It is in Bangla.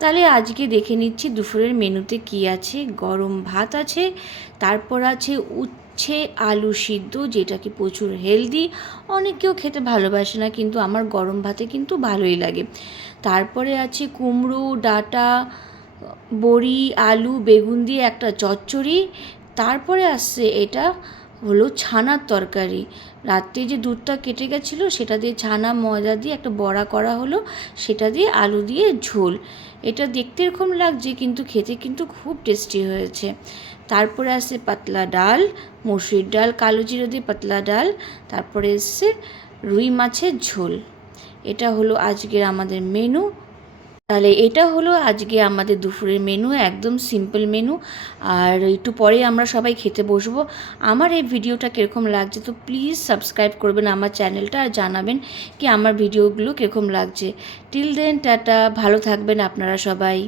তাহলে আজকে দেখে নিচ্ছি দুপুরের মেনুতে কি আছে। গরম ভাত আছে, তারপর আছে উচ্ছে আলু সিদ্ধ, যেটা কি প্রচুর হেলদি। অনেকেও খেতে ভালোবাসে না, কিন্তু আমার গরম ভাতে কিন্তু ভালোই লাগে। তারপরে আছে কুমড়ো ডাঁটা, বড়ি আলু বেগুন দিয়ে একটা চচ্চড়ি। তারপরে আসছে এটা হলো ছানার তরকারি। রাত্রে যে দুধটা কেটে গেছিলো সেটা দিয়ে ছানা ময়দা দিয়ে একটা বড়া করা হলো, সেটা দিয়ে আলু দিয়ে ঝোল। এটা দেখতে এরকম লাগছে, কিন্তু খেতে কিন্তু খুব টেস্টি হয়েছে। তারপরে আসছে পাতলা ডাল, মসুর ডাল কালো জিরে দিয়ে পাতলা ডাল। তারপরে এসছে রুই মাছের ঝোল। এটা হলো আজকের আমাদের মেনু। তাহলে এটা হলো আজকে আমাদের দুপুরের মেনু, একদম সিম্পল মেনু। আর একটু পরে আমরা সবাই খেতে বসবো। আমার এই ভিডিওটা কীরকম লাগছে তো প্লিজ সাবস্ক্রাইব করবেন আমার চ্যানেলটা, আর জানাবেন কি আমার ভিডিওগুলো কীরকম লাগছে। টিল দেন টাটা, ভালো থাকবেন আপনারা সবাই।